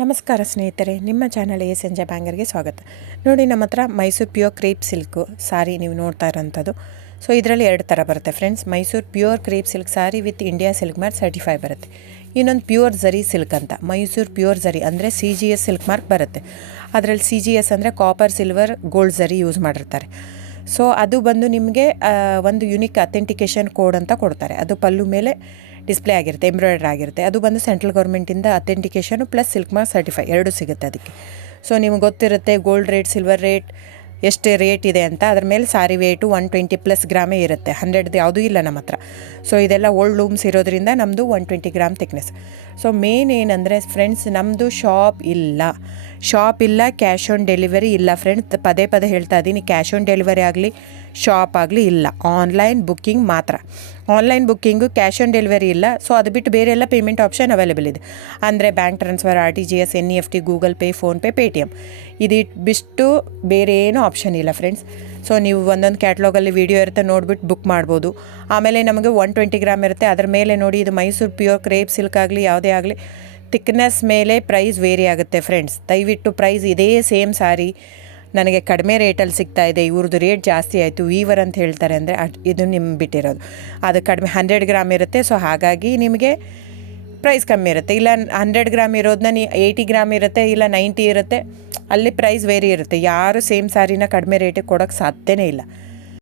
ನಮಸ್ಕಾರ ಸ್ನೇಹಿತರೆ, ನಿಮ್ಮ ಚಾನಲ್ ಸಂಜೆ ಬ್ಯಾಂಗರ್ಗೆ ಸ್ವಾಗತ. ನೋಡಿ, ನಮ್ಮ ಹತ್ರ ಮೈಸೂರು ಪ್ಯೂರ್ ಕ್ರೇಪ್ ಸಿಲ್ಕು ಸಾರಿ ನೀವು ನೋಡ್ತಾ ಇರೋಂಥದ್ದು. ಸೊ ಇದರಲ್ಲಿ ಎರಡು ಥರ ಬರುತ್ತೆ friends. Mysuru pure crepe silk sorry with India silk mark certify ಬರುತ್ತೆ. ಇನ್ನೊಂದು ಪ್ಯೂರ್ ಝರಿ ಸಿಲ್ಕ್ ಅಂತ, ಮೈಸೂರು ಪ್ಯೂರ್ ಝರಿ ಅಂದರೆ CGS ಸಿಲ್ಕ್ ಮಾರ್ಕ್ ಬರುತ್ತೆ. ಅದರಲ್ಲಿ CGS ಅಂದರೆ ಕಾಪರ್, ಸಿಲ್ವರ್, ಗೋಲ್ಡ್ ಝರಿ ಯೂಸ್ ಮಾಡಿರ್ತಾರೆ. ಸೊ ಅದು ಬಂದು ನಿಮಗೆ ಒಂದು ಯುನಿಕ್ ಅಥೆಂಟಿಕೇಷನ್ ಕೋಡ್ ಅಂತ ಕೊಡ್ತಾರೆ. ಅದು ಪಲ್ಲು ಮೇಲೆ ಡಿಸ್ಪ್ಲೇ ಆಗಿರುತ್ತೆ, ಎಂಬ್ರಾಯ್ಡ್ರ್ ಆಗಿರುತ್ತೆ. ಅದು ಬಂದು ಸೆಂಟ್ರಲ್ ಗೌರ್ಮೆಂಟಿಂದ ಅಥೆಂಟಿಕೇಷನು ಪ್ಲಸ್ ಸಿಲ್ಕ್ ಮಾರ್ಕ್ ಸರ್ಟಿಫೈ ಎರಡೂ ಸಿಗುತ್ತೆ ಅದಕ್ಕೆ. ಸೊ ನಿಮ್ಗೆ ಗೊತ್ತಿರುತ್ತೆ ಗೋಲ್ಡ್ ರೇಟ್, ಸಿಲ್ವರ್ ರೇಟ್ ಎಷ್ಟು ರೇಟ್ ಇದೆ ಅಂತ. ಅದ್ರ ಮೇಲೆ ಸಾರಿ ವೇಟು 120+ ಗ್ರಾಮೇ ಇರುತ್ತೆ, 100 ಯಾವುದೂ ಇಲ್ಲ ನಮ್ಮ ಹತ್ರ. ಸೊ ಇದೆಲ್ಲ ಓಲ್ಡ್ ಲೂಮ್ಸ್ ಇರೋದ್ರಿಂದ ನಮ್ಮದು 120 ಗ್ರಾಮ್ ಥಿಕ್ನೆಸ್. ಸೊ ಮೇನ್ ಏನಂದರೆ ಫ್ರೆಂಡ್ಸ್, ನಮ್ಮದು ಶಾಪ್ ಇಲ್ಲ, ಕ್ಯಾಶ್ ಆನ್ ಡೆಲಿವರಿ ಇಲ್ಲ ಫ್ರೆಂಡ್ಸ್. ಪದೇ ಹೇಳ್ತಾ ಇದ್ದೀನಿ, ಕ್ಯಾಶ್ ಆನ್ ಡೆಲಿವರಿ ಆಗಲಿ ಶಾಪ್ ಆಗಲಿ ಇಲ್ಲ, ಆನ್ಲೈನ್ ಬುಕ್ಕಿಂಗ್ ಮಾತ್ರ. Online booking, cash on delivery ಇಲ್ಲ. ಸೊ ಅದು ಬಿಟ್ಟು ಬೇರೆ ಎಲ್ಲ ಪೇಮೆಂಟ್ ಆಪ್ಷನ್ ಅವೈಲೇಬಲ್ ಇದೆ. ಅಂದರೆ bank transfer, RTGS, NEFT, Google pay, PhonePe, Paytm ಬಿಟ್ಟು ಬೇರೆ ಏನೂ ಆಪ್ಷನ್ ಇಲ್ಲ ಫ್ರೆಂಡ್ಸ್. ಸೊ ನೀವು ಒಂದೊಂದು ಕ್ಯಾಟ್ಲಾಗಲ್ಲಿ ವೀಡಿಯೋ ಇರುತ್ತೆ, ನೋಡಿಬಿಟ್ಟು ಬುಕ್ ಮಾಡ್ಬೋದು. ಆಮೇಲೆ ನಮಗೆ 120 ಗ್ರಾಮ್ ಇರುತ್ತೆ. ಅದರ ಮೇಲೆ ನೋಡಿ, ಇದು ಮೈಸೂರು ಪ್ಯೂರ್ ಕ್ರೇಪ್ ಸಿಲ್ಕ್ ಆಗಲಿ ಯಾವುದೇ ಆಗಲಿ ಥಿಕ್ನೆಸ್ ಮೇಲೆ ಪ್ರೈಸ್ ವೇರಿ ಆಗುತ್ತೆ ಫ್ರೆಂಡ್ಸ್. ದಯವಿಟ್ಟು ಪ್ರೈಸ್ ಇದೇ ಸೇಮ್ ಸಾರಿ ನನಗೆ ಕಡಿಮೆ ರೇಟಲ್ಲಿ ಸಿಗ್ತಾ ಇದೆ, ಇವ್ರದ್ದು ರೇಟ್ ಜಾಸ್ತಿ ಆಯಿತು ವೀವರ್ ಅಂತ ಹೇಳ್ತಾರೆ ಅಂದರೆ ಇದು ನಿಮ್ಮ ಬಿಟ್ಟಿರೋದು. ಅದು ಕಡಿಮೆ 100 ಗ್ರಾಮ್ ಇರುತ್ತೆ. ಸೊ ಹಾಗಾಗಿ ನಿಮಗೆ ಪ್ರೈಸ್ ಕಮ್ಮಿ ಇರುತ್ತೆ. ಇಲ್ಲ 100 ಗ್ರಾಮ್ ಇರೋದನ್ನ 80 ಗ್ರಾಮ್ ಇರುತ್ತೆ, ಇಲ್ಲ 90 ಇರುತ್ತೆ, ಅಲ್ಲಿ ಪ್ರೈಸ್ ವೇರಿ ಇರುತ್ತೆ. ಯಾರು ಸೇಮ್ ಸಾರಿನ ಕಡಿಮೆ ರೇಟಿಗೆ ಕೊಡೋಕ್ಕೆ ಸಾಧ್ಯನೇ ಇಲ್ಲ.